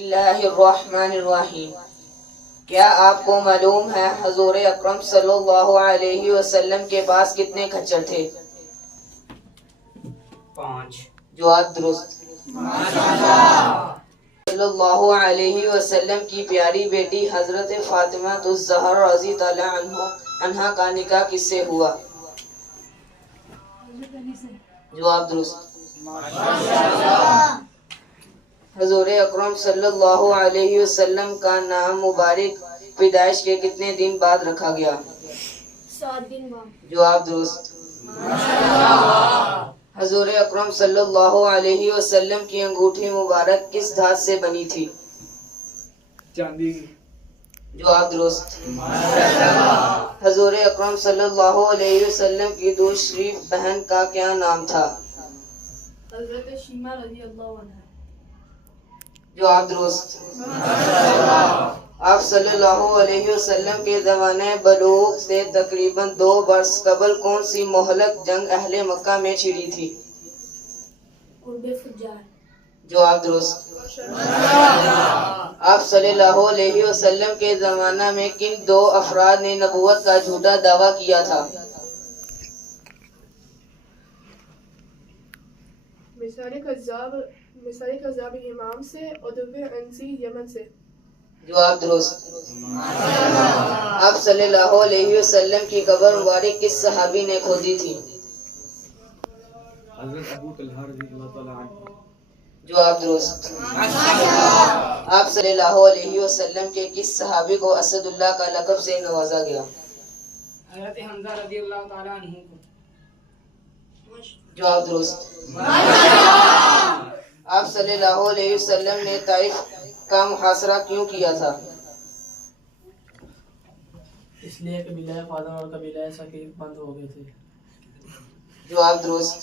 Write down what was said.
बिस्मिल्लाहिर्रहमानिर्रहीम। क्या आपको मालूम है हुजूर अकरम सल्लल्लाहु अलैहि वसल्लम के पास कितने खच्चर थे? 5। जवाब दुरुस्त। सल्लल्लाहु अलैहि वसल्लम की प्यारी बेटी हजरत फातिमा ज़हरा रज़ी अल्लाह अन्हा का निकाह किससे हुआ? जवाब दुरुस्त। हुजूर अकरम सल्लल्लाहु अलैहि वसल्लम का नाम मुबारक पैदाइश के कितने दिन बाद रखा गया? 7 दिन बाद। जवाब दुरुस्त। हुजूर अकरम सल्लल्लाहु अलैहि वसल्लम की अंगूठी मुबारक किस धात से बनी थी? चांदी की। जवाब दुरुस्त। हुजूर अकरम सल्लल्लाहु अलैहि वसल्लम की दूसरी बहन का क्या नाम था? हज़रत शीमा रज़ी अल्लाह अन्हा। जवाब दुरुस्त। आप सल्लल्लाहु अलैहि वसल्लम के ज़माने बलूग से तकरीबन 2 बरस कबल कौन सी मोहलक जंग अहले मक्का में छिड़ी थी? कुर्बे फुज्जार। जवाब दुरुस्त। आप सल्लल्लाहु अलैहि वसल्लम के ज़माना में किन 2 अफराद ने नबूवत का झूठा दावा किया था? मिसाली कज़्ज़ाब इमाम से और दुबे अंसी यमन से। जवाब दुरुस्त। आप सल्लल्लाहु अलैहि वसल्लम की कब्र मुबारक किस सहाबी ने खोदी थी? हज़रत अबू तलहा रज़ियल्लाहु तआला अन्हु। जवाब दुरुस्त। आप सल्लल्लाहु अलैहि वसल्लम के किस सहाबी को असदुल्लाह का लक़ब से नवाजा गया? हज़रत हमज़ा रज़ियल्लाहु तआला अन्हु को। जवाब दुरुस्त। आप सल्लल्लाहु अलैहि वसल्लम ने ताइफ का मुहासरा क्यों किया था? इसलिए कबीला फादर और कबीला सकीफ बंद हो गए थे। जवाब दुरुस्त।